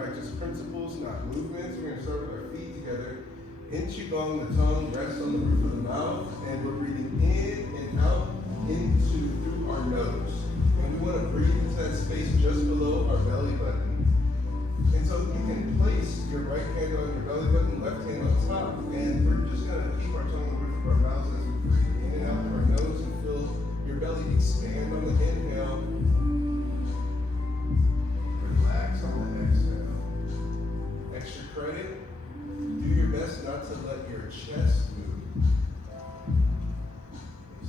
practice principles, not movements. We're going to start with our feet together. In Qigong, the tongue rests on the roof of the mouth, and we're breathing in and out through our nose. And we want to breathe into that space just below our belly button. And so you can place your right hand on your belly button, left hand on top, and we're just going to keep our tongue on the roof of our mouths as we breathe in and out through our nose and feel your belly expand on the inhale. Relax on the exhale. Extra credit, do your best not to let your chest move.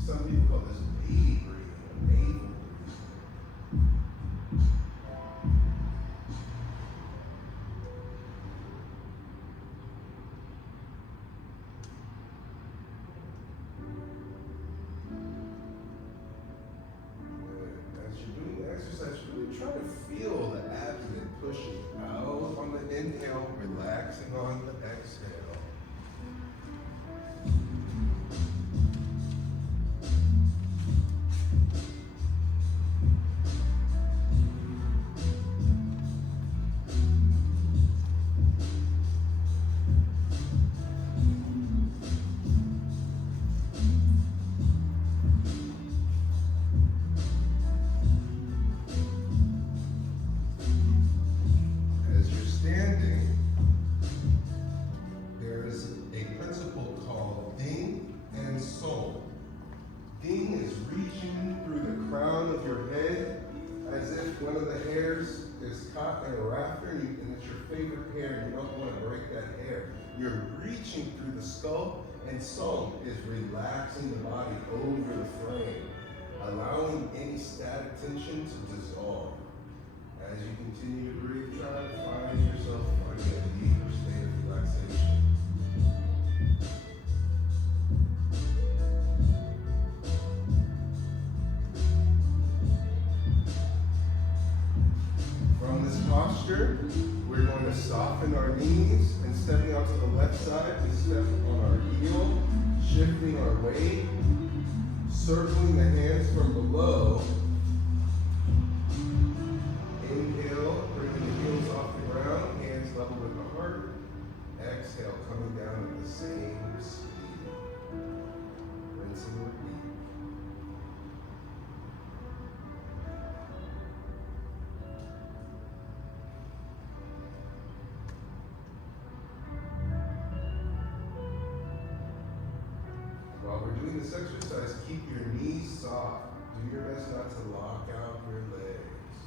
Some people call this baby breathing, or navel breathing. As you're doing the exercise, really try to feel the abdomen pushing out on the inhale, relaxing on the exhale. One of the hairs is caught in a rafter and it's your favorite hair. You don't want to break that hair. You're reaching through the skull, and Song is relaxing the body over the frame, allowing any static tension to dissolve. As you continue to breathe, try to find yourself finding a deeper state of relaxation. From this posture, we're going to soften our knees, and stepping out to the left side, we step on our heel, shifting our weight, circling the hands from below. Inhale, bringing the heels off the ground, hands level with the heart. Exhale, coming down at the same speed. Rinse and repeat. While we're doing this exercise, keep your knees soft. Do your best not to lock out your legs.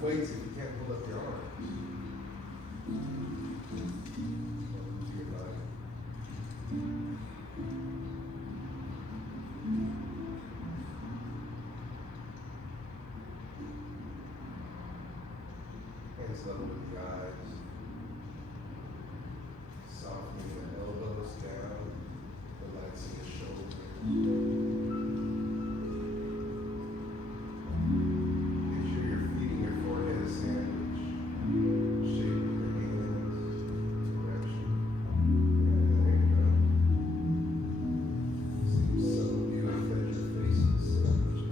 lift weights if you can't hold up your arms. To your body. Hands level with the eyes. Softening the elbows down. Relaxing the shoulders. Picture you're feeding your forehead a sandwich. Shape with your hands. Direction. Yeah, there you go. See some of you have fed your face in the sandwich.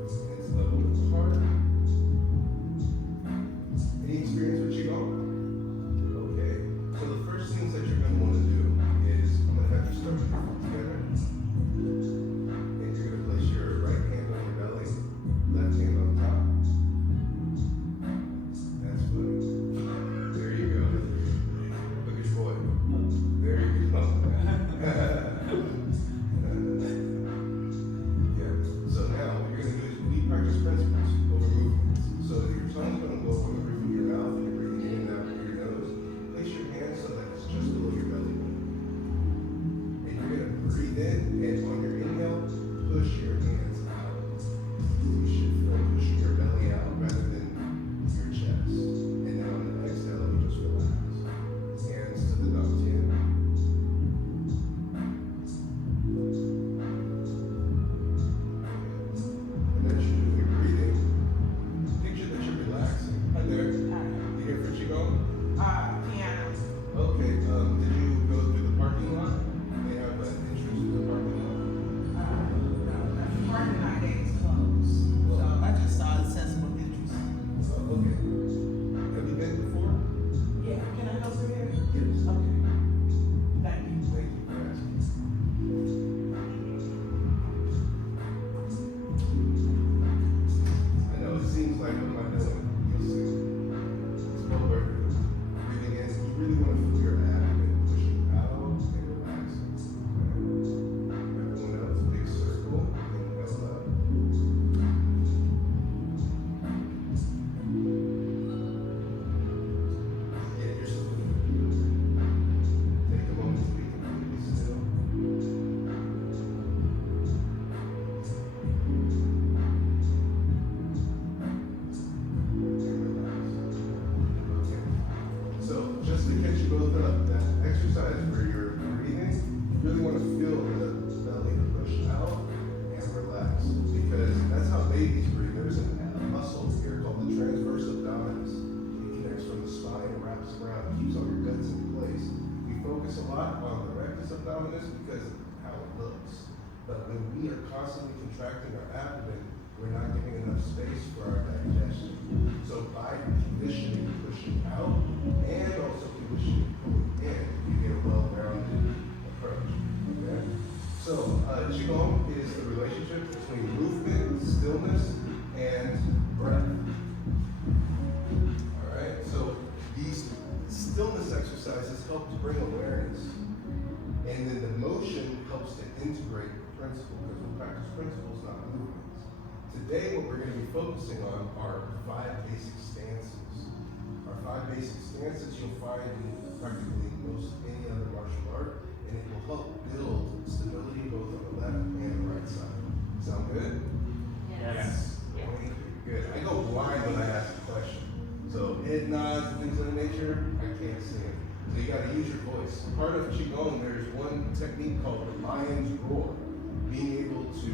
Hands level with the heart. Any experience with Qigong? Okay. So the first things that you're going to want to do is I'm going to have you start your feet together. And you're going to place your right hand on your belly, left hand on top. That's funny. There you go. Look at your boy. There you go. Yeah. So now what you're going to do is we practice principles over movements. So your tongue's going to go over the roof of your mouth and you're breathing in and out through your nose. Place your hands so that it's just below your belly button. And you're going to breathe in and on your inhale, push your hands out. You should feel pushing your belly out rather than your chest. And then on the exhale, you just relax. Hands to the dantian. And as you're doing your breathing, picture that you're relaxing. Hi there. You here for Qigong? Piano. Okay. Did you go through the parking lot? They have an entrance to the parking lot. No, the parking lot gate is closed. So I just saw accessible entries. Oh, okay. Have you been before? Yeah, can I help you here? Yes. Okay. Thank you. Thank you for asking. I know it seems like, what am I doing? You'll see. It's well worth it. Breathing in, you really want to feel your abdomen pushing out and relaxing. Okay. Everyone else, big circle, inhale up. Get yourself in. Take a moment to be completely still. And relax. Okay. So just to catch you both up, that exercise where you're breathing, you really want to feel the belly push out and relax because that's how babies breathe. There's a muscle here called the transverse abdominis. It connects from the spine and wraps around, keeps all your guts in place. We focus a lot on the rectus abdominis because of how it looks. But when we are constantly contracting our abdomen, we're not giving enough space for our digestion. So by conditioning, pushing out, and also conditioning pulling in, you get a well-rounded approach. Okay? So Qigong is the relationship between movement, stillness, and breath. All right. So these stillness exercises help to bring awareness, and then the motion helps to integrate the principle because we practice principles, not movements. Today, what we're going to be focusing on are 5 basic stances. Our 5 basic stances you'll find in practically most any other martial art, and it will help build stability both on the left and the right side. Sound good? Yes. Okay, good. I go blind when I ask a question. So head nods and things of that nature, I can't see them. So you got to use your voice. Part of Qigong, there's one technique called the lion's roar. Being able to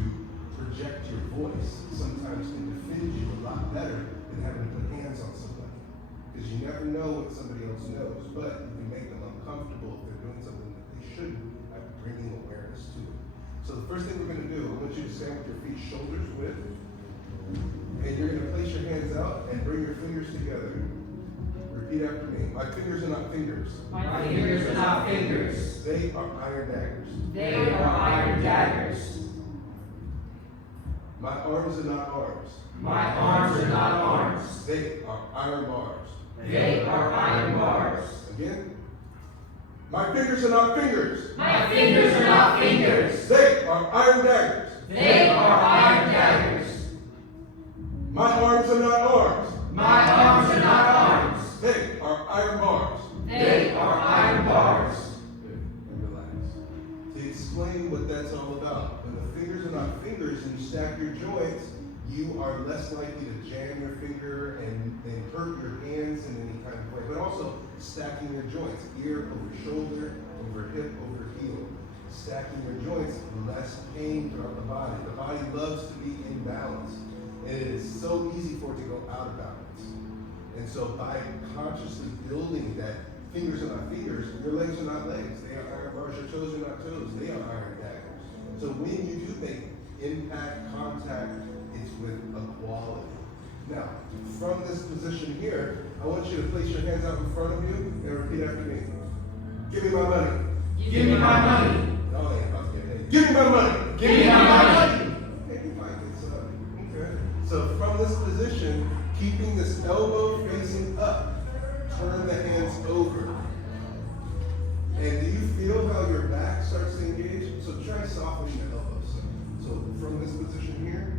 project your voice sometimes can defend you a lot better than having to put hands on somebody. Because you never know what somebody else knows, but you can make them uncomfortable if they're doing something that they shouldn't by bringing awareness to it. So the first thing we're going to do, I want you to stand with your feet shoulders width, and you're going to place your hands out and bring your fingers together. Repeat after me. My fingers are not fingers. My fingers are not not fingers. They are iron daggers. They are iron daggers. My arms are not arms. My arms are not arms. They are iron bars. They are iron bars. Again. My fingers are not fingers. My fingers are not fingers. They are iron daggers. They are iron daggers. My arms are not arms. My arms are not arms. They are iron bars. They are iron bars. Good. And relax. To explain what that's all about, when the fingers are not fingers and you stack your joints, you are less likely to jam your finger and hurt your hands in any kind of way. But also stacking your joints, ear over shoulder, over hip, over heel. Stacking your joints, less pain throughout the body. The body loves to be in balance. And it is so easy for it to go out of balance. And so by consciously building that, fingers are not fingers, your legs are not legs. They are iron bars. Your toes are not toes. They are iron daggers. So when you do make impact, contact, it's with equality. Now, from this position here, I want you to place your hands out in front of you and repeat after me. Give me my money. Give me my money. Oh, yeah, about to get paid. Give me my money. Give me my money. Okay, you might get some. Okay. So from this position, keeping this elbow facing up, turn the hands over. And do you feel how your back starts to engage? So try softening the elbows. So from this position here,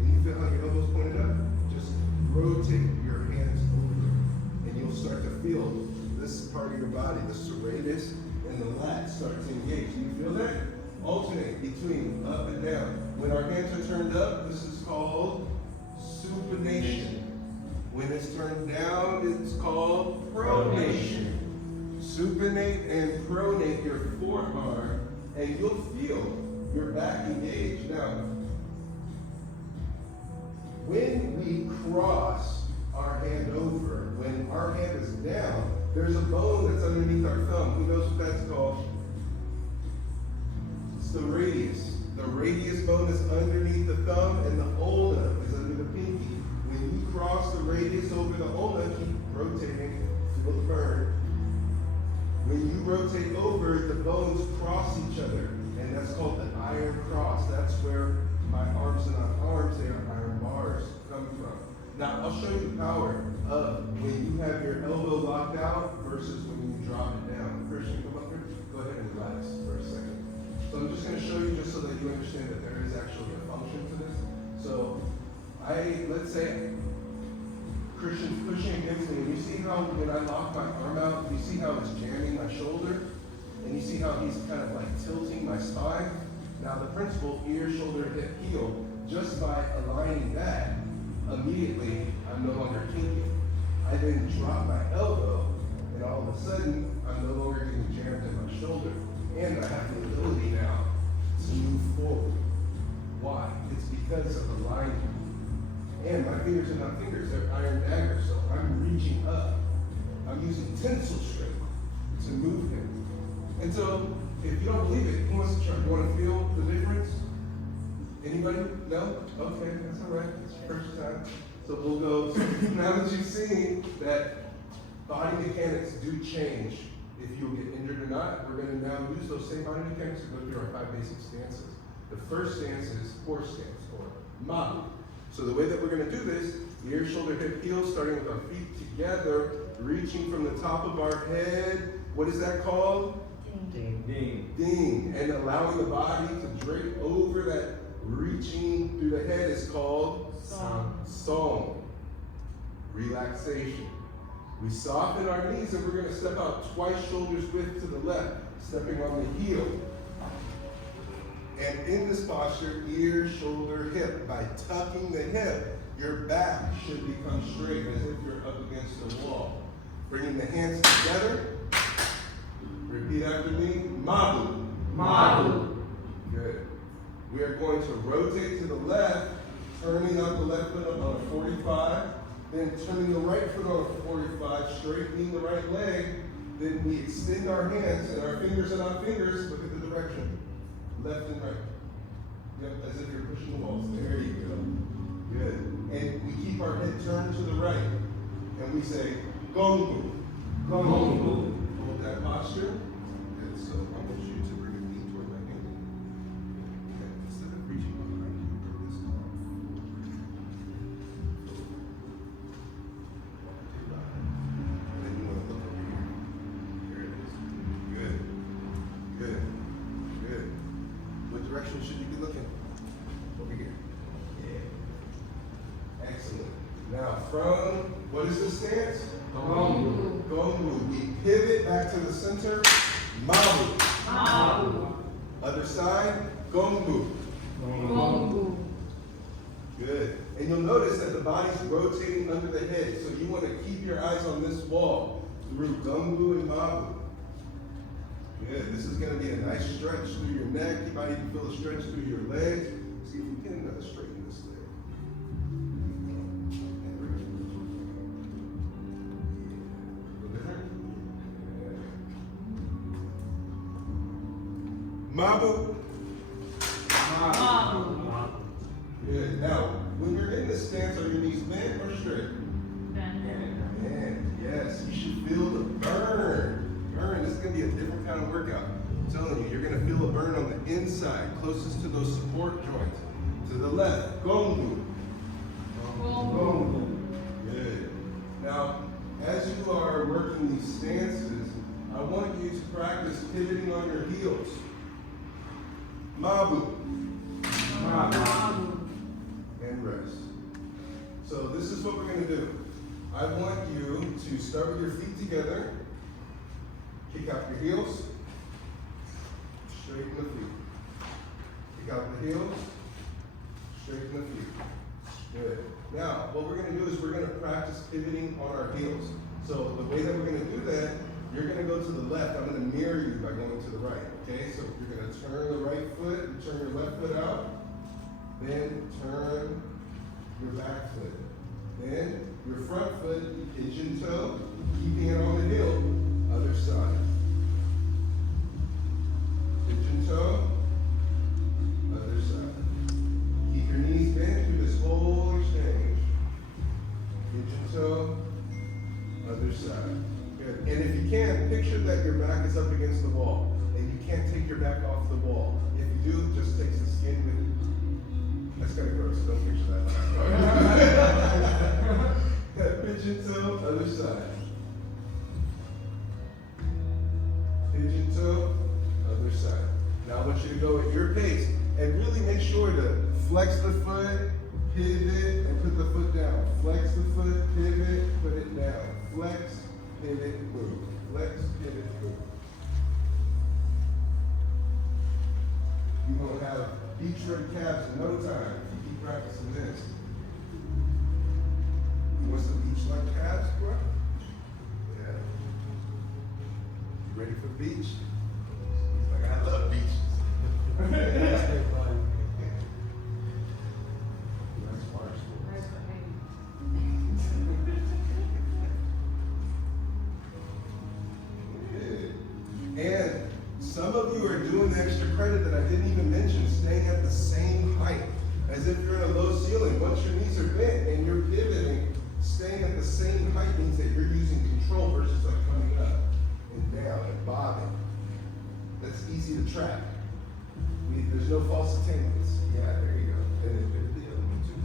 and you feel how your elbows pointed up, just rotate your hands over. And you'll start to feel this part of your body, the serratus and the lats start to engage. Do you feel that? Alternate between up and down. When our hands are turned up, this is called supination. When it's turned down, it's called pronation. Supinate and pronate your forearm, and you'll feel your back engage. Now, when we cross our hand over, when our hand is down, there's a bone that's underneath our thumb. Who knows what that's called? It's the radius. The radius bone is underneath the thumb, and the ulna is under the pinky. When you cross the radius over the ulna, keep rotating, feel the burn. When you rotate over, the bones cross each other, and that's called the iron cross. That's where my arms are not arms, they are iron bars come from. Now, I'll show you the power of when you have your elbow locked out versus when you drop it down. Christian, come up here. Go ahead and relax for a second. So I'm just going to show you just so that you understand that there is actually a function to this. So let's say Christian's pushing against me, and you see how when I lock my arm out, you see how it's jamming my shoulder, and you see how he's kind of like tilting my spine. Now the principle, ear, shoulder, hip, heel, just by aligning that, immediately I'm no longer kinking. I then drop my elbow, and all of a sudden I'm no longer getting jammed in my shoulder, and I have the ability now to move forward. Why? It's because of alignment. And my fingers are not fingers, they're iron daggers, so I'm reaching up. I'm using tensile strength to move him. And so, if you don't believe it, who wants to try? You want to feel the difference? Anybody? No? Okay, that's all right. It's your first time. So we'll go. So now that you've seen that body mechanics do change if you'll get injured or not, we're going to now use those same body mechanics to go through our 5 basic stances. The first stance is horse stance, or mabu. So the way that we're going to do this, ear, shoulder, hip, heel, starting with our feet together, reaching from the top of our head. What is that called? Ding, ding. Ding. And allowing the body to drape over that reaching through the head is called song. Relaxation. We soften our knees and we're going to step out twice shoulders width to the left, stepping on the heel. And in this posture, ear, shoulder, hip. By tucking the hip, your back should become straight as if you're up against the wall. Bringing the hands together. Repeat after me. Mabu. Mabu. Good. We are going to rotate to the left, turning out the left foot on a 45, then turning the right foot on a 45, straightening the right leg. Then we extend our hands, and our fingers are not fingers. Look at the direction. Left and right. Yep, as if you're pushing the walls. There you go. Good. And we keep our head turned to the right. And we say, gongu. Gongu. Hold that posture. direction should you be looking? Over here. Yeah. Excellent. Now from, what is this stance? Gong. Gong. We pivot back to the center. Mabu. Mabu. Other side. Gong. Gong. Good. And you'll notice that the body's rotating under the head. So you want to keep your eyes on this wall through Gong and Mabu. Good. This is going to be a nice stretch through your neck. You might even feel a stretch through your legs. See if we can straighten this leg. Mabu. Mabu. Good. Now, when you're in this stance, are your knees bent or straight? Bent. Yes. You should feel the burn. This is going to be a different kind of workout. I'm telling you, you're going to feel a burn on the inside, closest to those support joints. To the left. Gong. Good. Now, as you are working these stances, I want you to practice pivoting on your heels. Mabu. And rest. So this is what we're going to do. I want you to start with your feet together. Kick out your heels. Straighten the feet. Kick out the heels. Straighten the feet. Good. Now, what we're going to do is we're going to practice pivoting on our heels. So the way that we're going to do that, you're going to go to the left. I'm going to mirror you by going to the right. Okay? So you're going to turn the right foot, turn your left foot out, then turn your back foot. Then your front foot, pigeon toe, keeping it on the heel. Other side. Pigeon toe. Other side. Keep your knees bent through this whole exchange. Pigeon toe. Other side. Good. And if you can, picture that your back is up against the wall. And you can't take your back off the wall. If you do, just take some skin with it. That's kind of gross. Don't picture that. Pigeon toe. Other side. Pigeon toe, other side. Now I want you to go at your pace and really make sure to flex the foot, pivot, and put the foot down. Flex the foot, pivot, put it down. Flex, pivot, move. Flex, pivot, move. You're going to have beach red calves in no time if you keep practicing this. What's the beach like calves, bro? Yeah. You ready for the beach? Like, I love beaches. That's and some of you are doing the extra credit that I didn't even mention, staying at the same height, as if you're in a low ceiling. Once your knees are bent and you're pivoting, staying at the same height means that you're using control versus like coming up and down and bobbing. That's easy to track. There's no false attendance. Yeah, there you go. And then pivot the other one too.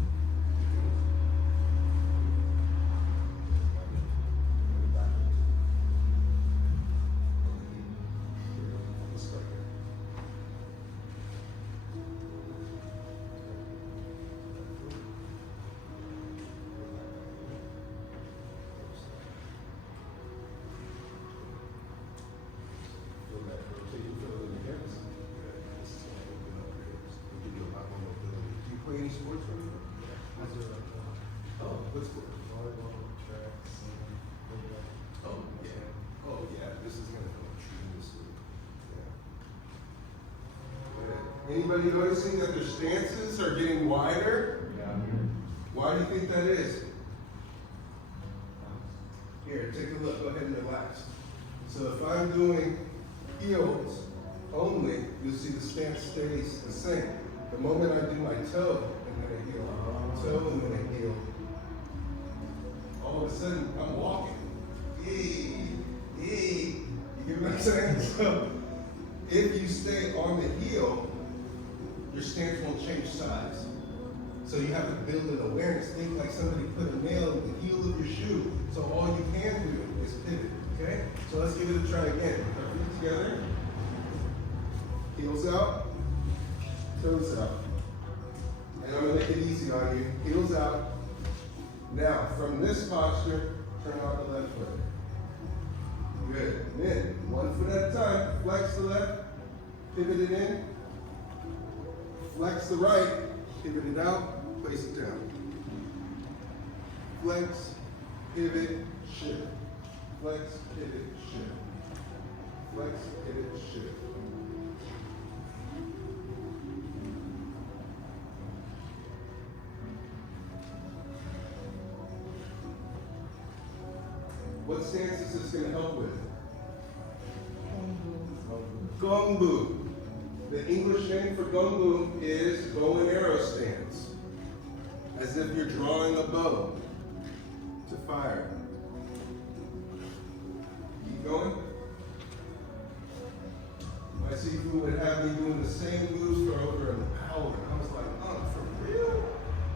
Just like that. Feel that rotation, feel it in your hips. Good. This is going to open up your hips. It'll give you a lot more mobility. Do you play any sports for me? Oh, what sport? Volleyball, track, swimming, football. Oh, yeah. Oh, yeah. This is going to help tremendously. Yeah. Good. Anybody noticing that their stances are getting wider? Yeah. Why do you think that is? Here, take a look. Go ahead and relax. So if I'm doing heels only, you'll see the stance stays the same. The moment I do my toe, and then a heel, toe, and then a heel, all of a sudden, I'm walking. Yay, yay. You get what I'm saying? So, if you stay on the heel, your stance won't change size. So you have to build an awareness. Think like somebody put a nail in the heel of your shoe. So all you can do is pivot, okay? So let's give it a try again. Our feet together. Heels out. toes out. And I'm gonna make it easy on you. Heels out. Now, from this posture, turn out the left foot. Good. Then, 1 foot at a time. Flex the left, pivot it in. Flex the right, pivot it out, place it down. Flex, pivot, shift. Flex, pivot, shift. Flex, pivot, shift. What stance is this going to help with? Gongbu. The English name for Gongbu is bow and arrow stance. As if you're drawing a bow to fire. Keep going. My Sifu would have me doing the same moves for over an hour. I was like, oh, for real?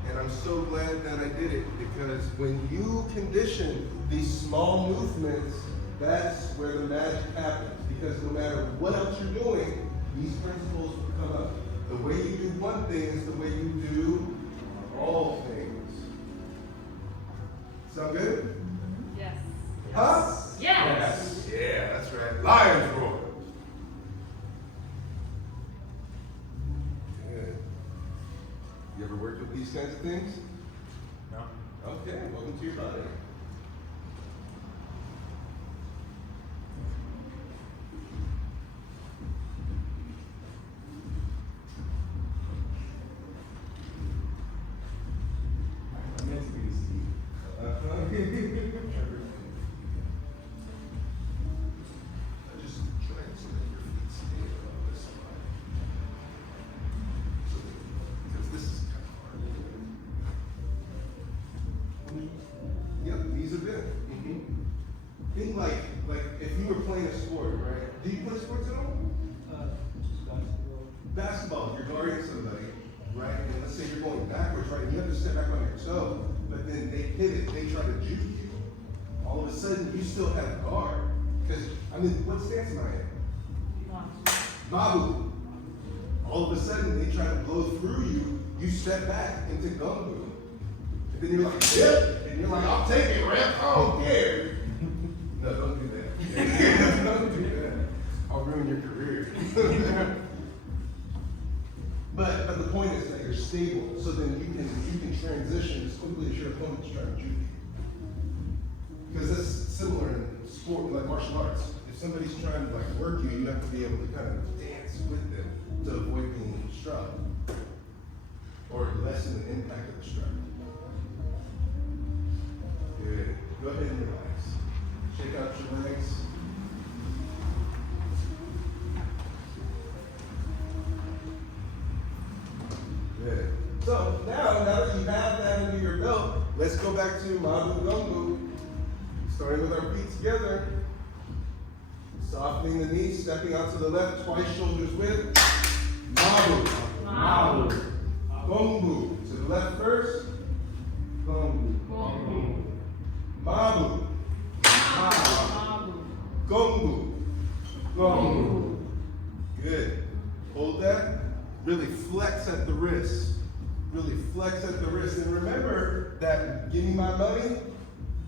And I'm so glad that I did it, because when you condition these small movements, that's where the magic happens. Because no matter what else you're doing, these principles will come up. The way you do one thing is the way you do all things. Sound good? Yes. Huh? Yes. Yeah, that's right. Lions roar. Good. You ever worked with these kinds of things? No. Okay, welcome to your body. I meant to be Steve. I just tried so that your feet stay on this side. Because this is kind of hard. Yep, knees are bent. Think like if you were playing a sport, right? Do you play sports at all? Basketball, if you're guarding somebody, right? And let's say you're going backwards, right? And you have to step back on your toe, but then they pivot, they try to juke you. All of a sudden, you still have guard. Because, I mean, what stance am I in? Babu. All of a sudden, they try to blow through you, you step back into Gumbu. And then you're like, yep. And you're like, I'll take it, ref. I don't care. No, don't do that. Don't do that. I'll ruin your career. But the point is that you're stable, so then you can transition as quickly as your opponent's trying to juke you. Because that's similar in sport, like martial arts. If somebody's trying to like work you, you have to be able to kind of dance with them to avoid being struck or lessen the impact of the struck. Good. Go ahead and relax. Shake out your legs. Good. So now that you have that under your belt, let's go back to Mabu Gongbu. Starting with our feet together. Softening the knees, stepping out to the left, twice shoulders width. Mabu. Mabu. Gongbu. To the left first. Gongbu. Gongbu. Mabu. Mabu. Gongbu. Gongbu. Good. Hold that. Really flex at the wrist. Really flex at the wrist. And remember that give me my money.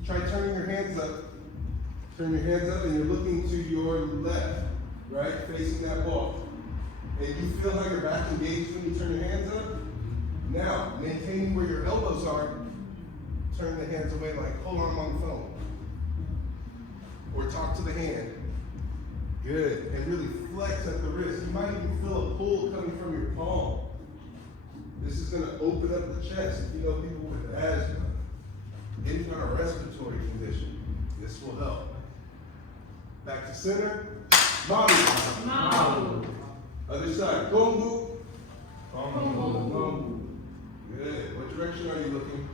Try turning your hands up. Turn your hands up and you're looking to your left, right? Facing that wall. And you feel how your back engaged when you turn your hands up? Now, maintaining where your elbows are, turn the hands away like, hold on, I'm on the phone. Or talk to the hand. Good. And really flex at the wrist. You might even feel a pull coming from your palm. This is going to open up the chest. If you know people with asthma, any kind of respiratory condition, this will help. Back to center. Mabu. Mabu. Other side. Gongbu. Gongbu. Gongbu. Good. What direction are you looking?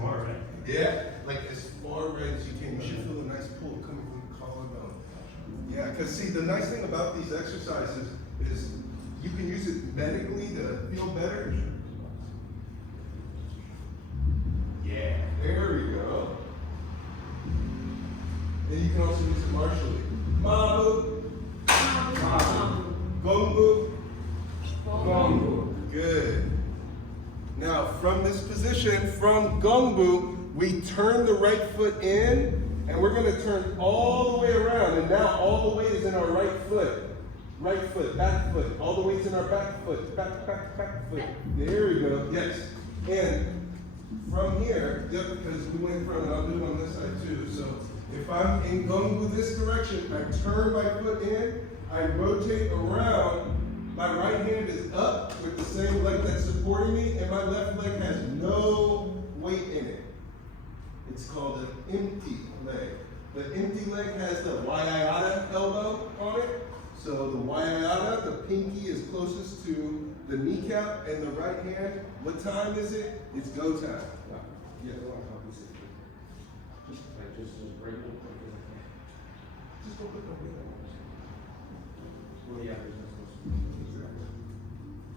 More, right? Yeah, like as far right as you can. You should feel a nice pull coming from the collarbone. Yeah, because see, the nice thing about these exercises is you can use it medically to feel better. Yeah, there we go. And you can also use it martially. Mabu. Mabu. Gongbu. Gongbu. Good. Now, from this position, from Gongbu, we turn the right foot in, and we're going to turn all the way around. And now all the weight is in our right foot. Right foot, back foot. All the weight's in our back foot. Back foot. There we go. Yes. And from here, yep, because we went from, and I'll do it on this side too. So if I'm in Gongbu this direction, I turn my foot in, I rotate around. My right hand is up with the same leg that's supporting me, and my left leg has no weight in it. It's called an empty leg. The empty leg has the Waiata elbow on it. So the Waiata, the pinky is closest to the kneecap, and the right hand, what time is it? It's go time. Yeah. Just break it. Just don't put no weight on it. Well, yeah, there's no supposed to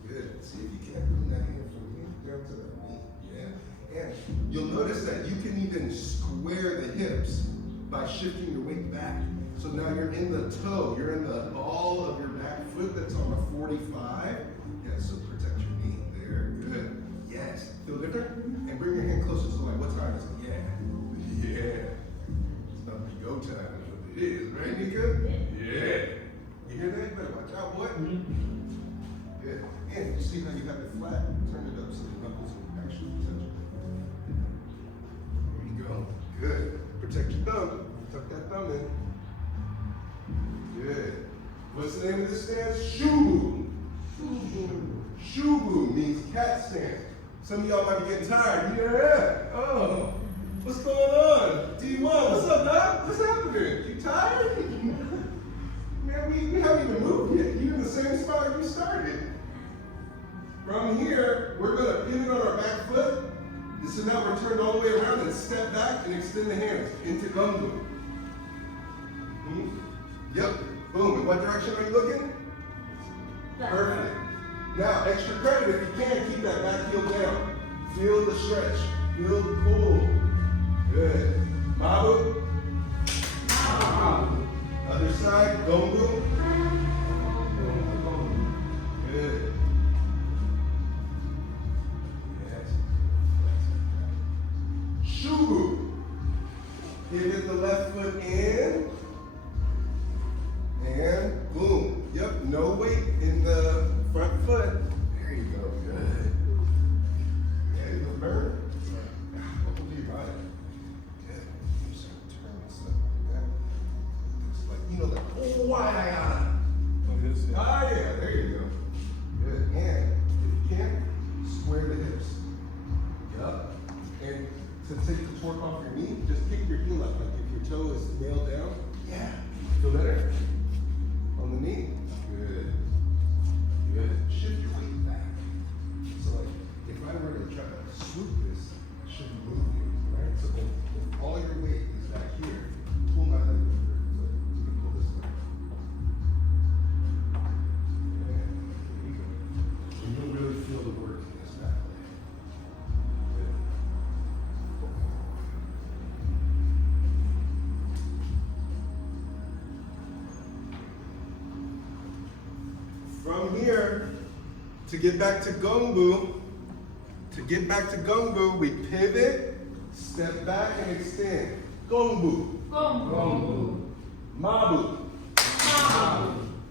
Good. See if you can't bring that hand from here down to the knee. Yeah. And you'll notice that you can even square the hips by shifting your weight back. So now you're in the toe, you're in the ball of your back foot that's on a 45. Yeah, so protect your knee there. Good. Yes. Feel different? And bring your hand closer. So like, what time is it? Yeah. Yeah. It's not the go time, is what it is, right, Nika? Yeah. You hear that? You better watch out, boy. Good. And you see how you have it flat? Turn it up so the knuckles will actually touch it. There you go. Good. Protect your thumb. Tuck that thumb in. Good. What's the name of this stance? Shubu. Shubu means cat stance. Some of y'all might be getting tired. You hear that? Oh, what's going on? D1, what's up, Doc? What's happening? You tired? Man, we haven't even moved yet. You in the same spot you started. From here, we're going to pivot on our back foot. So now we're turned all the way around and step back and extend the hands into Gongbu. Yep. Boom. In what direction are you looking? Perfect. Now, extra credit if you can, keep that back heel down. Feel the stretch. Feel the pull. Good. Mabu. Other side. Gongbu. Good. Yes. Shubu. Pivot the left foot in. And boom. Yep, no weight in the front foot. There you go. Good. Yeah, you gonna burn? Welcome to your body. Good. You start turning stuff like that. It's like, you know, like, oh, why? Like this? Yeah. Ah, yeah, there you go. Good. And if you can, square the hips. Yup. And to take the torque off your knee, just kick your heel up. Like if your toe is nailed down. Yeah. Feel better? On the knee. Good. Good. Shift your weight back. So like, if I were to try to swoop this, I shouldn't move you, right? So if all your weight is back here, pull my leg over. So you can pull this way. Yeah. There you go. And you'll really feel the work in this back leg. Good. From here, to get back to Gongbu, we pivot, step back and extend. Gongbu, Mabu,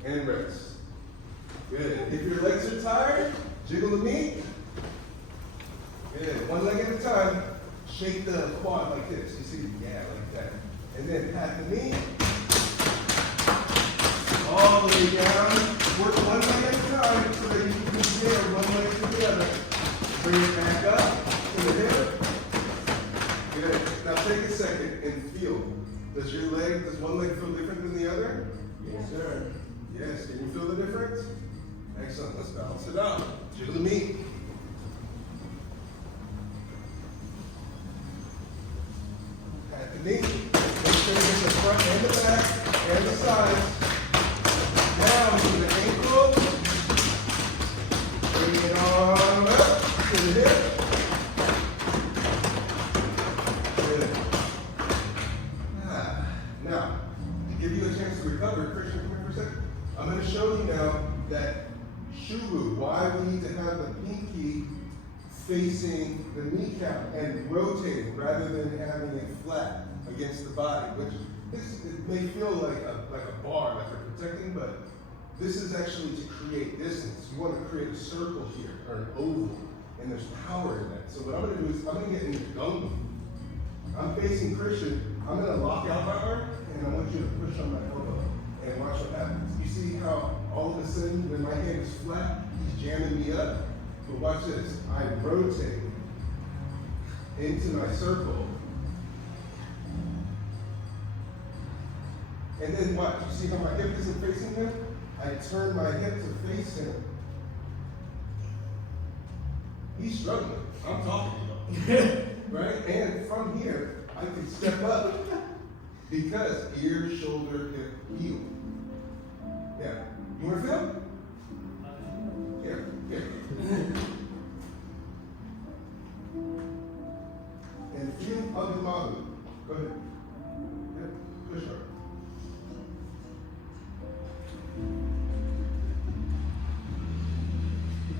and rest. Good. If your legs are tired, jiggle the knee. Good. One leg at a time. Shake the quad like this. You see? Yeah, like that. And then pat the knee. All the way down. Work one leg at a time so that you can compare one leg to the other. Bring it back up to the hip. Good. Now take a second and feel. Does one leg feel different than the other? Yes, sir. Yes. Can you feel the difference? Excellent. Let's balance it out. Jiggle the knee. Pat the knee. Make sure you get the front and the back and the sides. Down to the ankle. Bring it on up to the hip. Good. Now, to give you a chance to recover, Christian, come here for a second. I'm going to show you now that Shubu, why we need to have the pinky facing the kneecap and rotating rather than having it flat against the body, which it may feel like a bar, like you're protecting, but this is actually to create distance. You want to create a circle here, or an oval, and there's power in that. So what I'm going to do is I'm going to get into Qigong. I'm facing Christian. I'm going to lock out my arm, and I want you to push on my elbow, and watch what happens. You see how all of a sudden, when my hand is flat, he's jamming me up? But watch this. I rotate into my circle. And then watch. You see how my hip isn't facing him? I turn my hip to face him. He's struggling. I'm talking to him. Right? And from here, I can step up because ear, shoulder, hip, heel. Yeah. You want to feel? Here. And feel of the mother. Go ahead. Yep. Push her.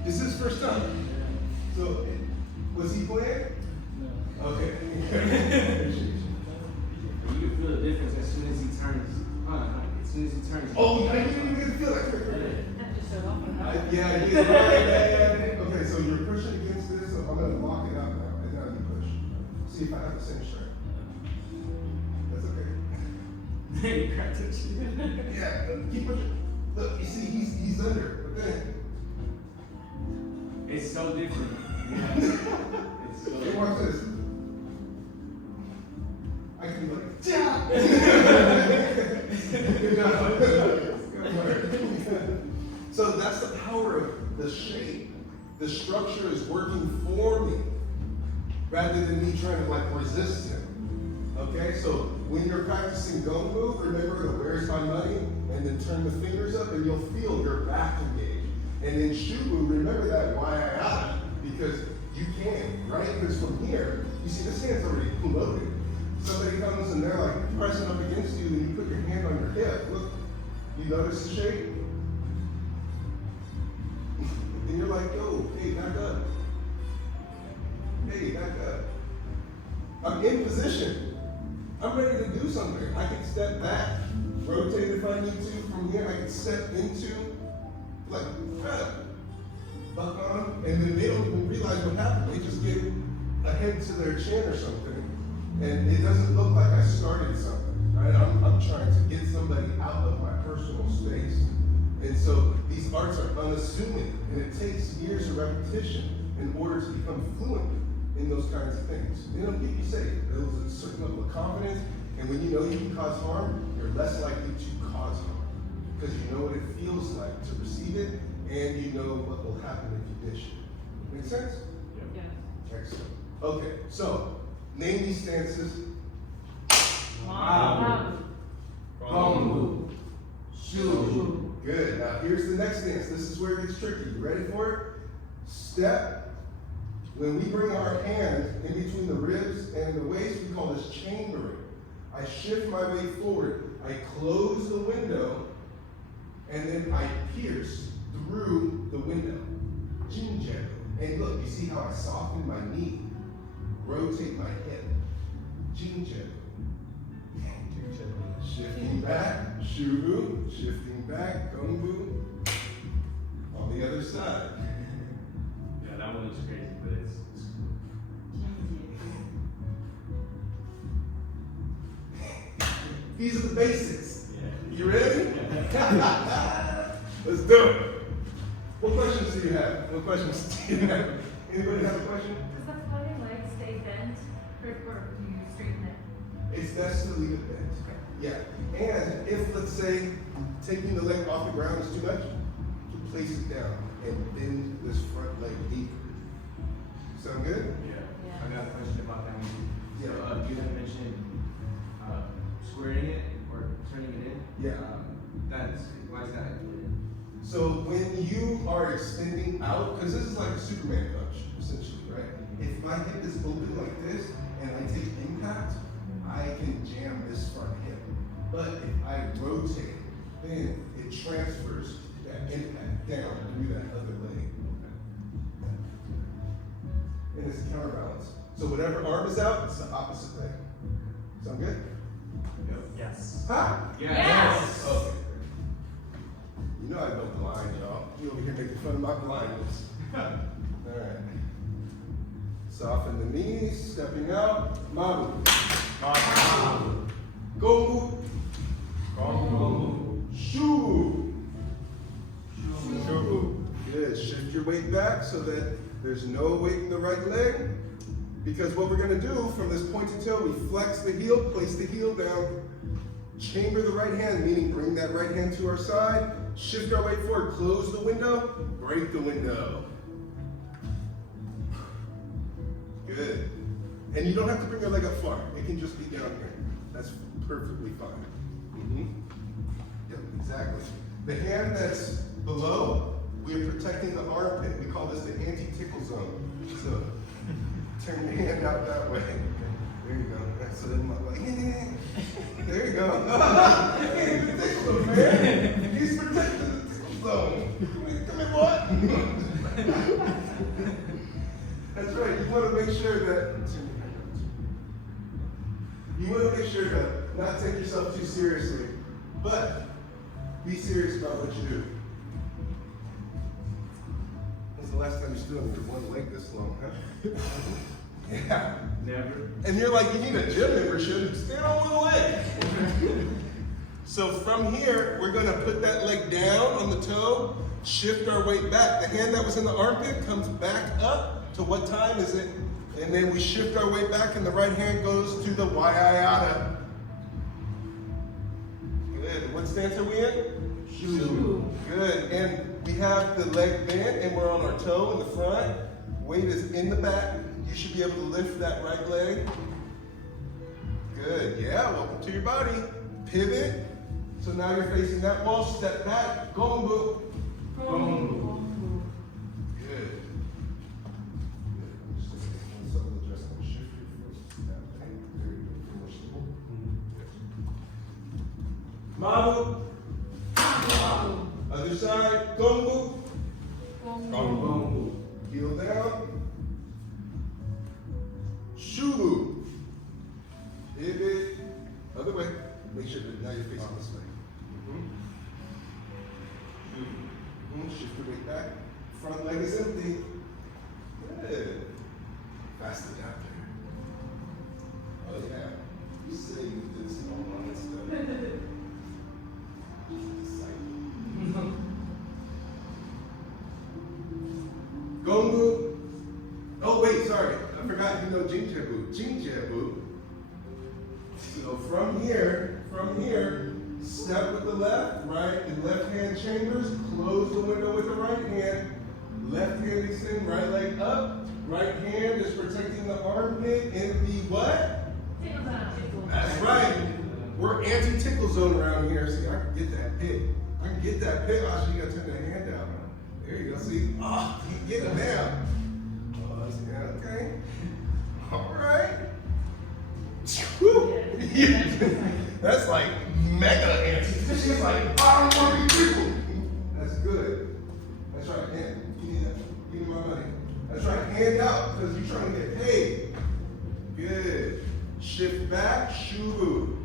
This is his first time. So, was he playing? No. Okay. You can feel the difference as soon as he turns. As soon as he turns. Oh, I didn't even get to feel it. That just showed off. Yeah, I did. Right. Okay, so you're pushing against this, so I'm going to lock it out now. And now you push. See if I have the same strength. That's okay. You cracked it. Yeah, keep pushing. Look, you see, he's under. But then, it's so different. It's so hey, different. watch this. I can be like, yeah. Good job. Good work. So that's the power of the shape. The structure is working for me rather than me trying to like resist him. Okay, so when you're practicing Gongbu, remember to where's my money and then turn the fingers up and you'll feel your back engaged. And in Shubu, remember that why because you can, right? Because from here, you see this hand's already loaded. Somebody comes and they're like pressing up against you, and you put your hand on your hip. Look, you notice the shape? And you're like, yo, hey, back up. Hey, back up. I'm in position. I'm ready to do something. I can step back, rotate if I need to. From here, I can step into, like, buck on, and then they don't even realize what happened. They just get a hit to their chin or something. And it doesn't look like I started something, right? I'm trying to get somebody out of my personal space. And so these arts are unassuming, and it takes years of repetition in order to become fluent in those kinds of things. It'll keep you safe. There's a certain level of confidence, and when you know you can cause harm, you're less likely to cause harm because you know what it feels like to receive it, and you know what will happen if you dish it. Make sense? Yeah. Excellent. Okay, so name these stances. Gongbu. Shubu. Good. Now here's the next stance. This is where it gets tricky. You ready for it? Step. When we bring our hand in between the ribs and the waist, we call this chambering. I shift my weight forward. I close the window, and then I pierce through the window. Jinjaku. And look, you see how I soften my knee, rotate my hip. Jinjaku. Shifting back, Shubu, shifting back, Gongbu. On the other side. Yeah, that one looks crazy, but it's These are the basics. yeah. You ready? Let's do it. What questions do you have? What questions do you have? Anybody have a question? Does the front of your leg stay bent, or do you straighten it? It's best to leave it bent. Yeah. And if, let's say, taking the leg off the ground is too much, to place it down and bend this front leg deeper. Sound good? Yeah. I got a question about that one. Yeah. So, you had mentioned squaring it or turning it in. Yeah. Why is that? So when you are extending out, because this is like a Superman punch, essentially, right? If my hip is open like this and I take impact, I can jam this front hip. But if I rotate then it transfers that impact down through that other leg. And it's counterbalance. So whatever arm is out, it's the opposite leg. Sound good? Yes. Huh? Yes. Okay. You know I don't blind, y'all. You over here making fun of my blindness. Alright. Soften the knees, stepping out. Mabu. Gongu. Shu. Good. Shift your weight back so that there's no weight in the right leg. Because what we're going to do from this pointed toe, we flex the heel, place the heel down, chamber the right hand, meaning bring that right hand to our side, shift our weight forward, close the window, break the window. Good. And you don't have to bring your leg up far. It can just be down here. That's perfectly fine. Yep, exactly. The hand that's below, we're protecting the armpit. We call this the anti-tickle zone. So turn your hand out that way. There you go. So then I'm like, there you go. Hey, the tickle him, man. He's protecting the tickle zone. Come here, what? That's right. You want to make sure that not take yourself too seriously, but be serious about what you do. When's the last time you stood on your one leg this long, huh? Yeah. Never. And you're like, you need a gym membership, stand on one leg. So from here, we're gonna put that leg down on the toe, shift our weight back. The hand that was in the armpit comes back up to what time is it? And then we shift our weight back and the right hand goes to the Wayayata. Good, what stance are we in? Shu. Good, and we have the leg bent and we're on our toe in the front. Weight is in the back. You should be able to lift that right leg. Good, yeah, welcome to your body. Pivot. So now you're facing that wall, step back, gongu. Gongu. Good. I'm just going to subtle adjustment. Shift your foot that way. Very good. Mabu. Other side, gongu. Gongu. Heel down. Shubu. Pivot. Other way. Make sure that now you're facing this way. Shift your weight back. Front leg is empty. Good. Faster down there. Oh yeah. You say you did some online stuff. Gongu. Oh wait, sorry. I forgot you know Jinjabu. Jinjabu. So from here, step with the left, right, and left hand chambers, close the window with the right hand, left hand extend, right leg up, right hand is protecting the armpit in the what? Tickle zone. That's right. We're anti-tickle zone around here. See, I can get that pit. Oh, you gotta turn that hand down. There you go, see? Oh, you get it down. Oh, yeah, okay. All right. Whew. That's like mega anti. She's like, I don't want to be people. That's good. That's right, hand. Give me that. Give me my money. That's right, hand out, because you're trying to get paid. Good. Shift back, shuru.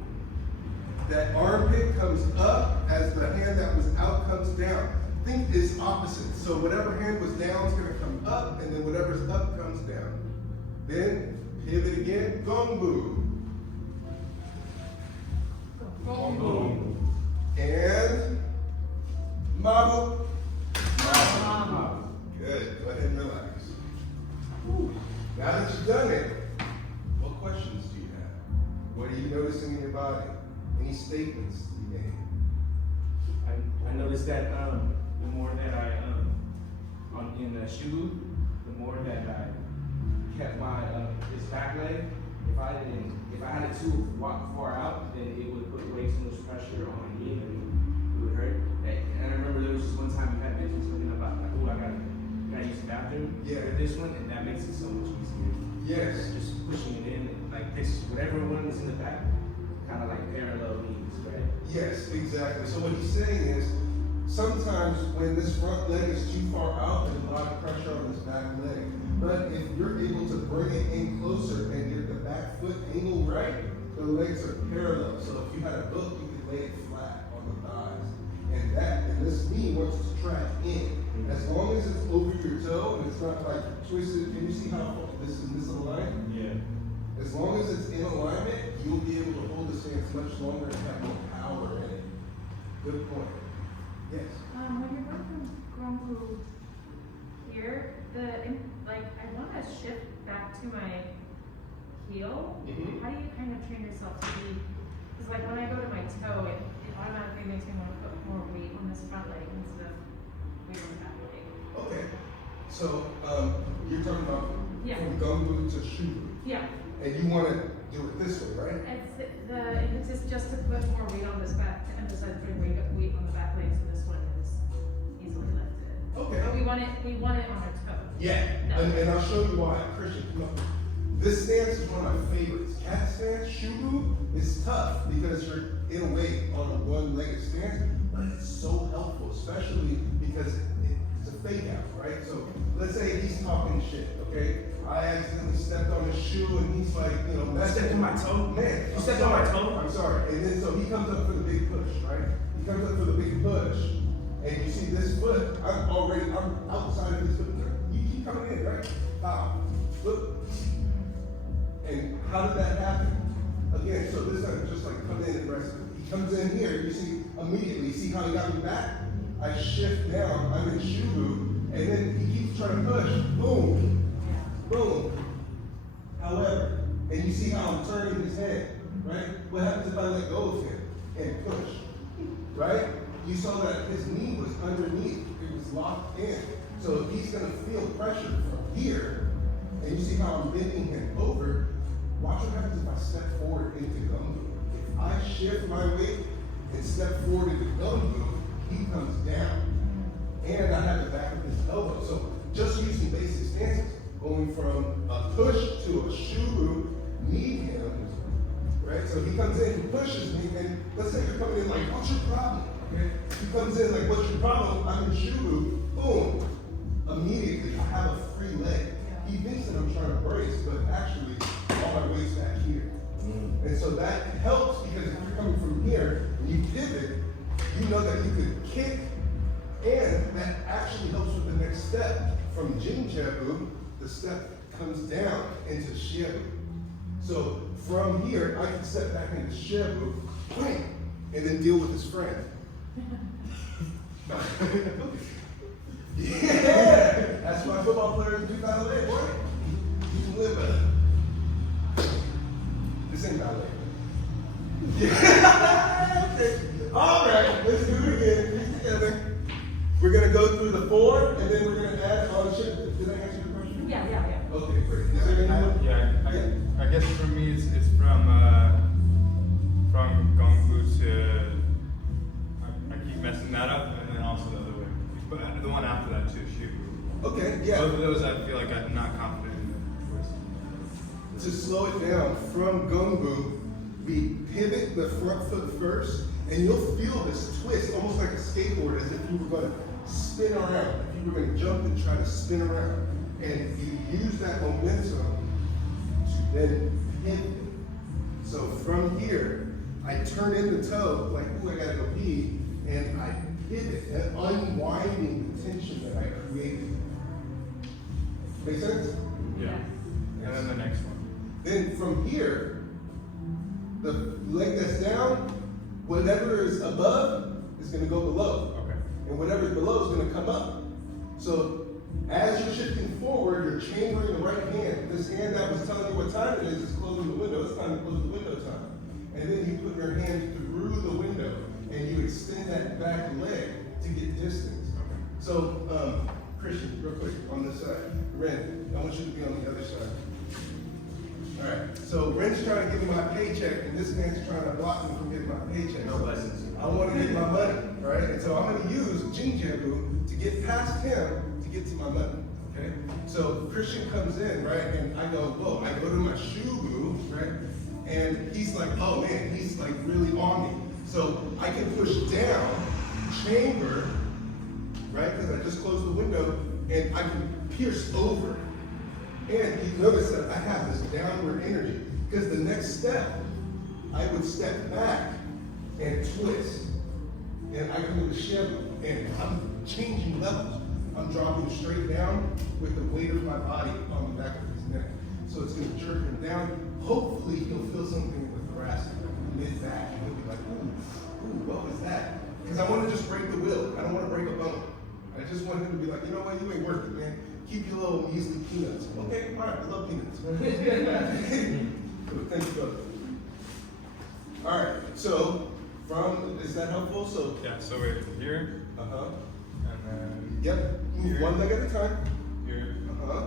That armpit comes up as the hand that was out comes down. Think it's opposite. So whatever hand was down is going to come up, and then whatever's up comes down. Then pivot again, gongu. Gongu. And mabu. Mabu. Good. Go ahead and relax. Whew. Now that you've done it, what questions do you have? What are you noticing in your body? Any statements you made? I noticed that the more that I in the shoe, the more that I kept my this back leg. If I had it too far out, then it would put way too much pressure on my knee and it would hurt. And I remember there was just one time we had mentioned something about like, oh, I gotta use the bathroom. Yeah. With this one, and that makes it so much easier. Yes. Just pushing it in, and like this, whatever one is in the back, kind of like parallel knees, right? Yes, exactly. So what he's saying is, sometimes when this front leg is too far out, there's a lot of pressure on this back leg. But if you're able to bring it in closer and get the back foot angle right, the legs are parallel. So if you had a book, you could lay it flat on the thighs. And this knee wants to track in. As long as it's over your toe and it's not like twisted. Can you see how this is misaligned? Yeah. As long as it's in alignment, you'll be able to hold the stance much longer and have more power in it. Good point. Yes. When you're going from Gongbu here, I want to shift back to my heel. Mhm. How do you kind of train yourself to be? Because like when I go to my toe, it automatically makes me want to put more weight on this front leg instead of weight on the back leg. Okay. So you're talking about Yeah. from Gongbu to Shubu, Yeah. and you want to do it this way, right? It's the impetus just to put more weight on this back, to emphasize putting weight on the back leg, so this one is easily lifted. Okay. But we want it on our toe. Yeah. No. And I'll show you why. Christian, come up. This stance is one of my favorites. Cat stance, Shubu, is tough because you're in a way on a one-legged stance, but it's so helpful, especially because it's a fake out, right? So let's say he's talking shit, okay? I accidentally stepped on his shoe and he's like, I stepped on my toe? Man, You stepped on my toe? I'm sorry. And then so he comes up for the big push, right? He comes up for the big push, and you see this foot, I'm outside of his foot. You keep coming in, right? Wow. Look. And how did that happen? Again, so this time, just like coming in and resting. He comes in here, you see immediately, you see how he got me back? I shift down, I'm in Shubu, and then he keeps trying to push, boom, boom. However, and you see how I'm turning his head, right? What happens if I let go of him and push, right? You saw that his knee was underneath, it was locked in. So he's gonna feel pressure from here, and you see how I'm bending him over. Watch what happens if I step forward into Gumbo. If I shift my weight and step forward into Gumbo, he comes down. And I have the back of his elbow. So just using basic stances, going from a push to a Shubu, knee him, right? So he comes in, he pushes me, and let's say you're coming in like, what's your problem? Okay? He comes in like, what's your problem? I'm in Shubu, boom. Immediately, I have a free leg. He thinks that I'm trying to brace, but actually, all my weight's back here. And so that helps because if you're coming from here and you pivot, you know that you could kick, and that actually helps with the next step. From Jinjabu, the step comes down into Shiabu. So from here, I can step back into Shiabu, bang, and then deal with his friend. Yeah, that's why football players do ballet, boy. You can live better. This ain't ballet. Yeah. Okay. All right, let's do it again. Piece together. We're gonna go through the 4, and then we're gonna add on shit. Did I answer your question? Yeah. Okay, great. Is there anyone? I guess for me it's from Gongbu to I keep messing that up, and then also the other way, but the one after that too, Shibu. Okay, yeah. Both of those I feel like I'm not confident in the choice. To slow it down, from Gongbu, we pivot the front foot first, and you'll feel this twist, almost like a skateboard, as if you were going to spin around. If you were going to jump and try to spin around. And you use that momentum to then pivot. So from here, I turn in the toe, like, ooh, I gotta go pee, and I pivot, and unwinding the tension that I created. Make sense? Yeah. And then the next one. Then from here, the leg that's down, whatever is above is gonna go below. Okay. And whatever is below is gonna come up. So as you're shifting forward, you're chambering the right hand. This hand that was telling you what time it is closing the window. It's time to close the window time. And then you put your hand through the window and you extend that back leg to get distance. Okay. So, Christian, real quick, on this side. Ren, I want you to be on the other side. All right, so Ren's trying to give me my paycheck, and this man's trying to block me from getting my paycheck. No blessings. I want to get my money, right? And so I'm going to use Jinjabu to get past him to get to my money, okay? So Christian comes in, right? And I go, whoa, I go to my Shubu, right? And he's like, oh man, he's like really on me. So I can push down, chamber, right? Because I just closed the window, and I can pierce over. And you notice that I have this downward energy. Because the next step, I would step back and twist. And I come with a shiver, and I'm changing levels. I'm dropping straight down with the weight of my body on the back of his neck. So it's gonna jerk him down. Hopefully he'll feel something in the thoracic, like mid-back, and he'll be like, ooh, what was that? Because I want to just break the will. I don't want to break a bone. I just want him to be like, you know what, you ain't worth it, man. Keep your little measly peanuts. Okay, all right, I love peanuts. Thank you, brother. All right, so is that helpful? So Yeah, so we're here, uh-huh. and then Yep, move here, one leg at a time. here, Uh-huh.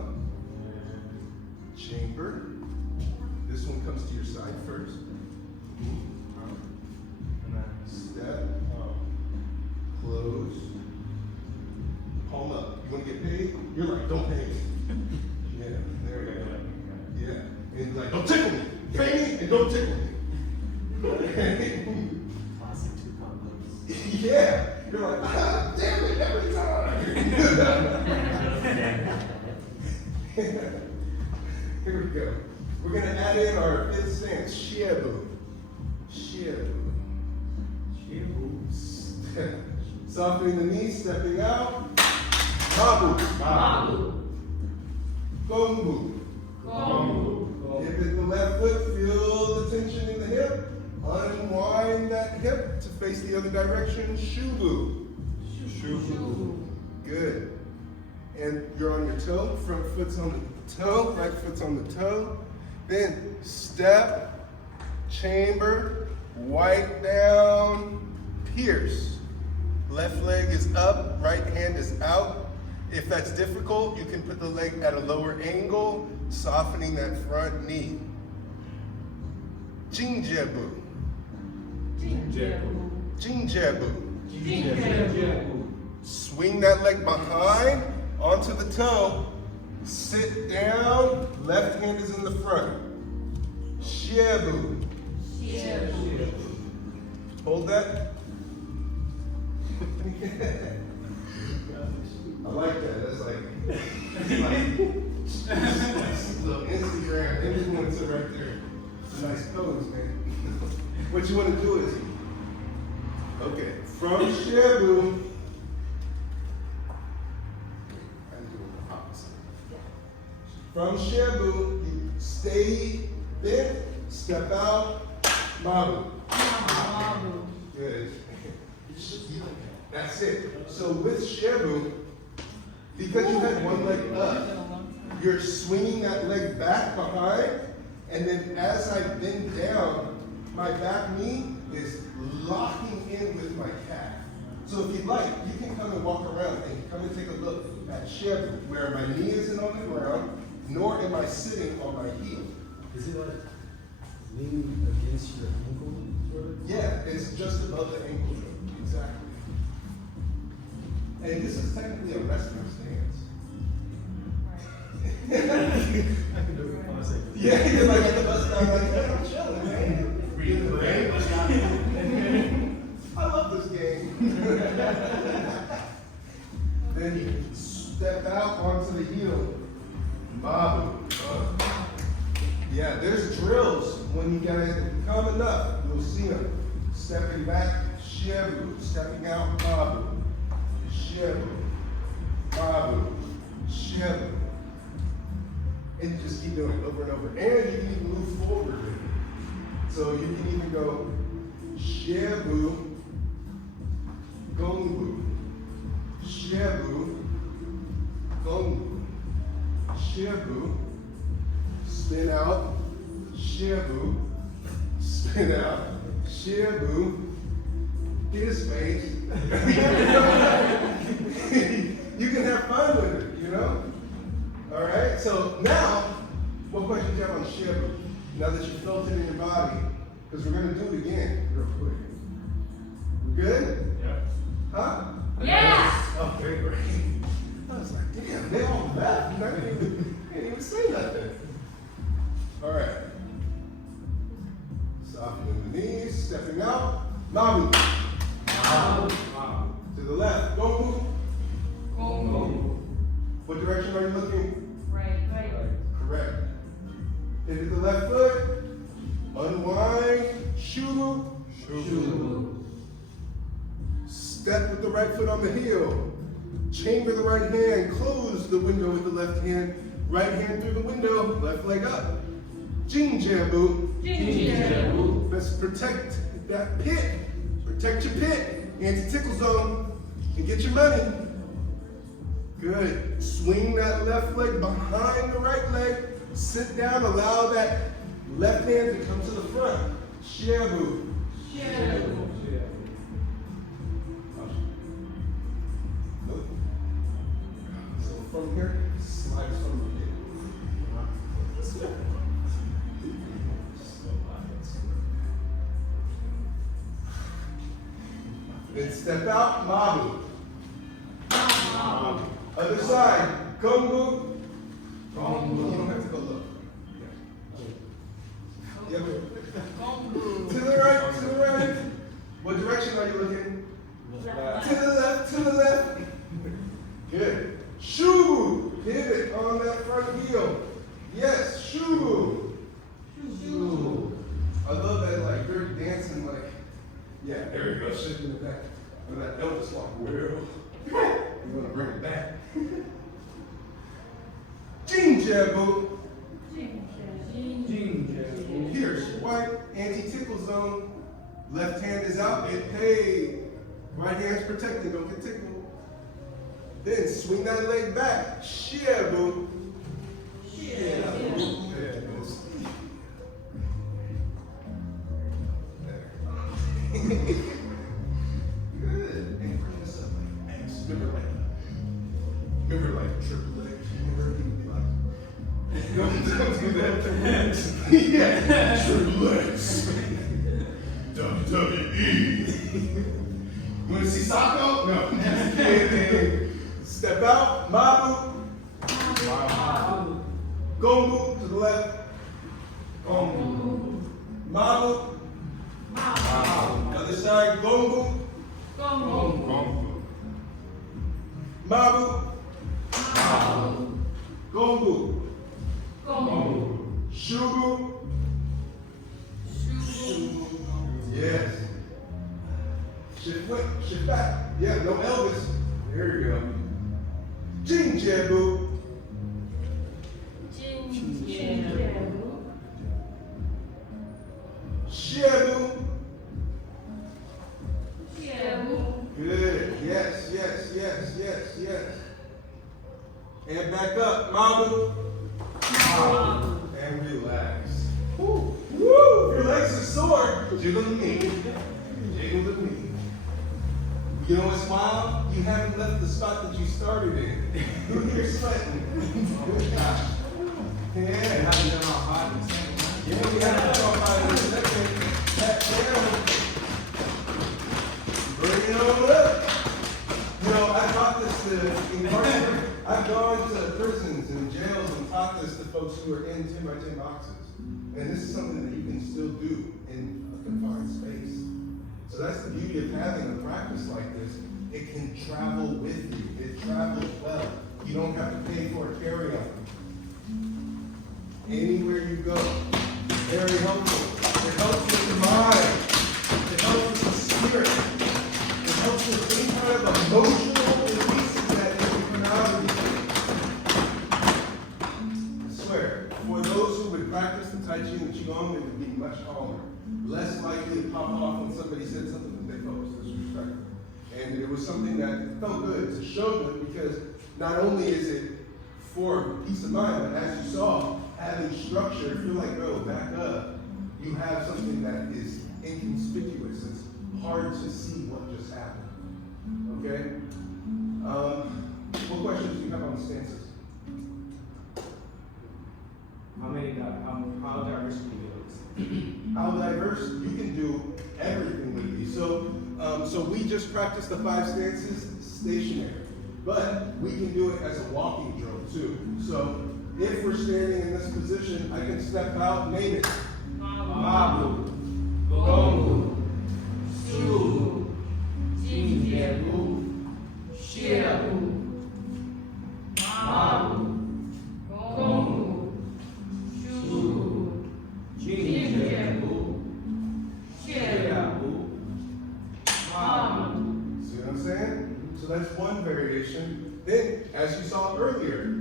and Chamber. This one comes to your side first. and then Step, oh, close, palm up. You want to get paid? You're like, don't pay me. Yeah, there we go. Yeah, and like, don't tickle me. Pay me and don't tickle me. Classic two combos. Yeah, you're like, ah, damn it, every time. Here we go. We're going to add in our fifth stance, Shiabu. Shiabu. Softening the knees, stepping out. Mabu. Mabu. Gongbu. Gong. Hip at the left foot, feel the tension in the hip. Unwind that hip to face the other direction. Shubu. Shubu. Good. And you're on your toe, front foot's on the toe, right foot's on the toe. Then step, chamber, wipe down, pierce. Left leg is up, right hand is out. If that's difficult, you can put the leg at a lower angle, softening that front knee. Jinjebu. Jinjebu. Jinjebu. Jinjebu. Swing that leg behind onto the toe. Sit down. Left hand is in the front. Shiabu. Hold that. I like that. That's like little Instagram influencer right there. It's a nice pose, man. What you want to do is, okay, from Shiabu, I'm doing the opposite. From Shiabu, you stay bent, step out, Mabu. Good. That's it. So with Shiabu, because you had one leg up, you're swinging that leg back behind, and then as I bend down, my back knee is locking in with my calf. So if you'd like, you can come and walk around and come and take a look at Shiabu, where my knee isn't on the ground, nor am I sitting on my heel. Is it like leaning against your ankle, sort of? Yeah, it's just above the ankle joint. Exactly. And this is technically a wrestling stance. I can do it in 5 seconds. Yeah, you're like at the bus stop, like, yeah, I'm chilling, man. I love this game. Then you step out onto the heel. Mabu. Yeah, there's drills when you guys come enough, you'll see them. Stepping back, Shiabu. Stepping out, Mabu. Shiabu. Mabu. Shiabu. And you just keep doing it over and over. And you can even move forward with it. So you can even go Shiabu, Gongbu, Shiabu, Gongbu, Shiabu, spin out, Shiabu, spin out, Shiabu, get his face. You can have fun with it, you know? All right, so now, what questions do you have on Shiabu? Now that you felt it in your body, because we're going to do it again real quick. We good? Yeah. Huh? Yeah. Okay, great. I was like, damn, they all left. I didn't even say nothing. All right. Softening the knees, stepping out. Mabu. Wow. To the left, Gongu. Gongu. What direction are you looking? Right. Correct. Into the left foot. Unwind. Shubu. Step with the right foot on the heel. Chamber the right hand. Close the window with the left hand. Right hand through the window. Left leg up. Jing Jambu. Let's protect that pit. Protect your pit. Anti-tickle zone. And get your money. Good. Swing that left leg behind the right leg. Sit down. Allow that left hand to come to the front. Shabu. So from here, slide from the pit. Then step out, Mabu. Other side, Gongu. You don't have to go low. Yep. To the right. What direction are you looking? To the left. Good. Shubu. Pivot on that front heel. Yes, shubu. I love that, like, you're dancing, like, yeah, there we go, shifting it back. And that Elvis walk, well, you want to bring it back. Jing Jabu. Here's white, anti-tickle zone. Left hand is out, get paid. Right hand's protected, don't get tickled. Then swing that leg back. Shabu. Good. And bring this up like X. Remember like triple X. Don't do that. Yeah, triple X. WWE. You want to see Sako? No. Step out, Mabu. Gongu to the left. Mabu. Other side, Gongu. Mabu. Gongu. Shubu. Yes. Shift foot, shift back. Yeah, no Elvis. There you go. Jing Jabu. Shabu. Good. Yes. And back up. Mabu. And relax. Woo. Your legs are sore. Jiggle the knee. You know what's wild? You haven't left the spot that you started in. Who here's sweating? Good job. Yeah. We haven't done our 5 and 7. Yeah, we haven't done our 5 and 7. Back down. Bring it on up. You know, I taught this to incarcerate. I've gone to prisons and jails and taught this to folks who are in 10x10 boxes. And this is something that you can still do in a confined space. So that's the beauty of having a practice like this. It can travel with you. It travels well. You don't have to pay for a carry-on. Anywhere you go. Very helpful. It helps with the mind. It helps with the spirit. It helps with any kind of emotional releases that you can come out of you. I swear, for those who would practice the Tai Chi and the Qigong, they would be much calmer. Less likely to pop off when somebody said something that they thought was disrespectful. And it was something that felt good to show them, because not only is it for peace of mind, but as you saw, having structure, if you're like, oh, back up, you have something that is inconspicuous. It's hard to see what just happened. Okay? What questions do you have on the stances? How diverse are you? How diverse? You can do everything with these. So we just practice the 5 stances stationary, but we can do it as a walking drill too. So if we're standing in this position, I can step out, name it. Mabu. Gongu. I'm saying? So that's one variation. Then, as you saw earlier,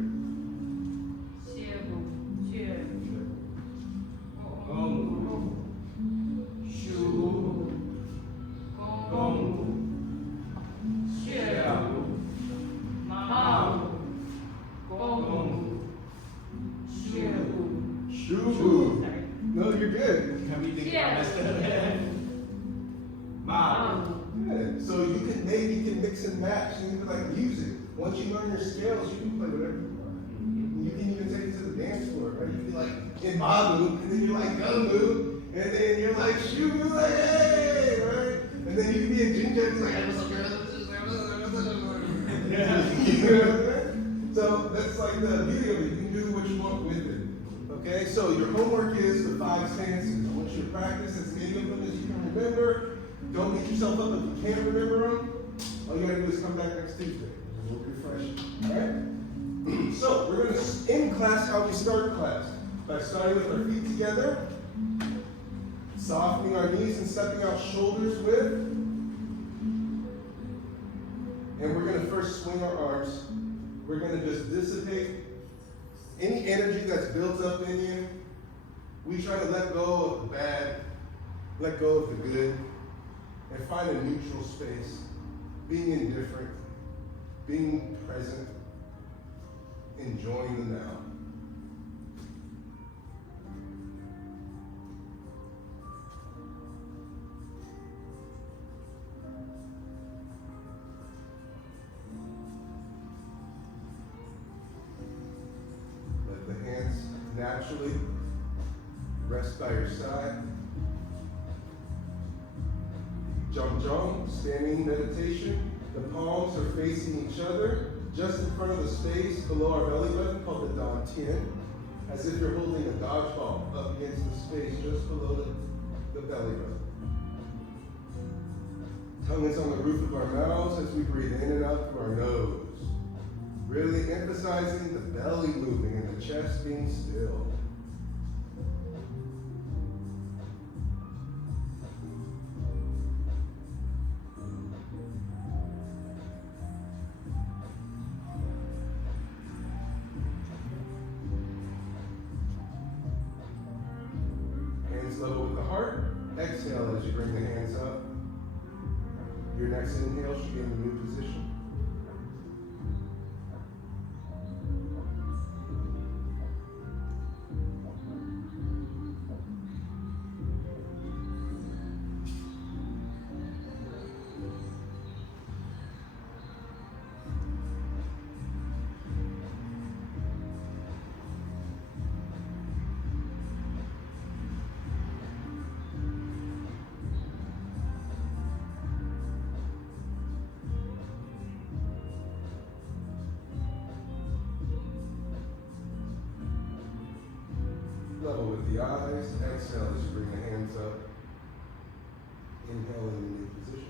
Shubu. No, you're good. Can we think about this? Mom. Good. So you can mix and match. You can be like music. Once you learn your scales, you can play whatever you want. You can even take it to the dance floor, right? You can be like in Mabu, and then you're like Gumbu, and then you're like Shubu, like hey, right? And then you can be in Ginger and be like, what's up, girl? So that's like the beauty of it. You can do what you want with it. Okay, so your homework is the 5 stances. I want you to practice as many of them as you can remember. Don't beat yourself up if you can't remember them. All you gotta do is come back next Tuesday. We'll refresh. Alright? So we're gonna end class how we start class. By starting with our feet together, softening our knees and stepping out shoulders with. And we're gonna first swing our arms. We're gonna just dissipate any energy that's built up in you. We try to let go of the bad, let go of the good, and find a neutral space, being indifferent, being present, enjoying the now. Let the hands naturally rest by your side. Jong, standing meditation. The palms are facing each other, just in front of the space below our belly button called the Dan Tien, as if you're holding a dodgeball up against the space just below the belly button. Tongue is on the roof of our mouths as we breathe in and out through our nose. Really emphasizing the belly moving and the chest being still. Level with the heart. Exhale as you bring the hands up. Your next inhale should be in the new position. Level with the eyes. Exhale as you bring the hands up. Inhale in the new position.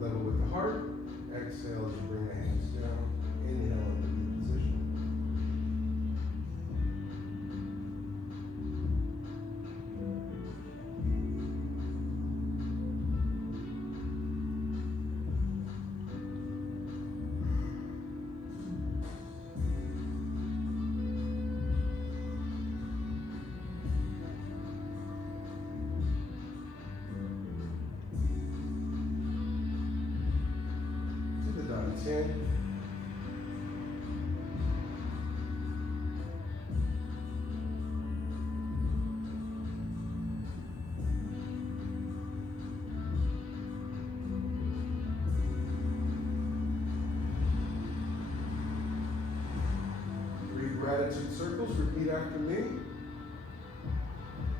Level with the heart. Exhale as you bring the hands down. Inhale in the new position. To the Dan Tien. Gratitude circles, repeat after me.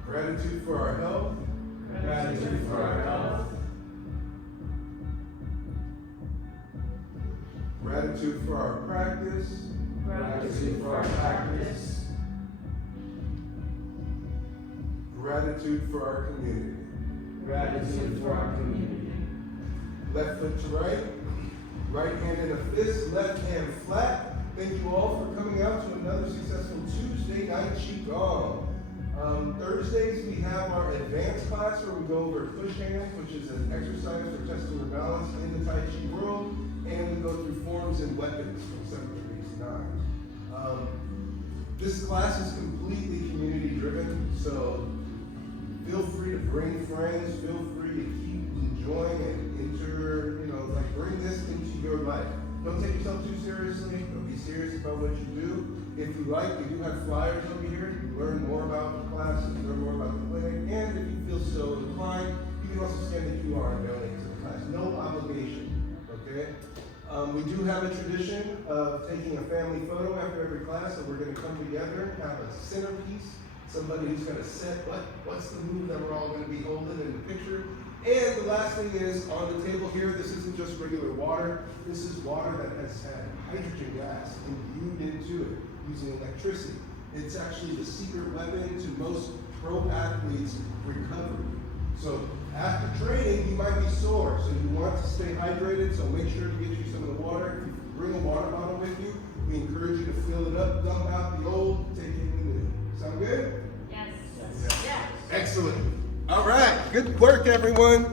Gratitude for our health. Gratitude for our health. Gratitude for our practice. Gratitude for our practice. Gratitude for our community. Gratitude for our community. Left foot to right. Right hand in a fist, left hand flat. Thank you all for coming out to another successful Tuesday night Qigong. Thursdays we have our advanced class where we go over push hands, which is an exercise for testing your balance in the Tai Chi world, and we go through forms and weapons from 7 to 9. This class is completely community driven, so feel free to bring friends, feel free to keep enjoying and bring this into your life. Don't take yourself too seriously, but be serious about what you do. If you like, we do have flyers over here. You can learn more about the classes, learn more about the clinic, and if you feel so inclined, you can also scan the QR and donate to the class. No obligation, okay? We do have a tradition of taking a family photo after every class, so we're gonna come together, have a centerpiece, somebody who's gonna set what's the move that we're all gonna be holding in the picture. And the last thing is, on the table here, this isn't just regular water. This is water that has had hydrogen gas imbued into it using electricity. It's actually the secret weapon to most pro athletes' recovery. So after training, you might be sore, so you want to stay hydrated, so make sure to get you some of the water. If you bring a water bottle with you, we encourage you to fill it up, dump out the old, take in the new. Sound good? Yes. Excellent. All right, good work, everyone.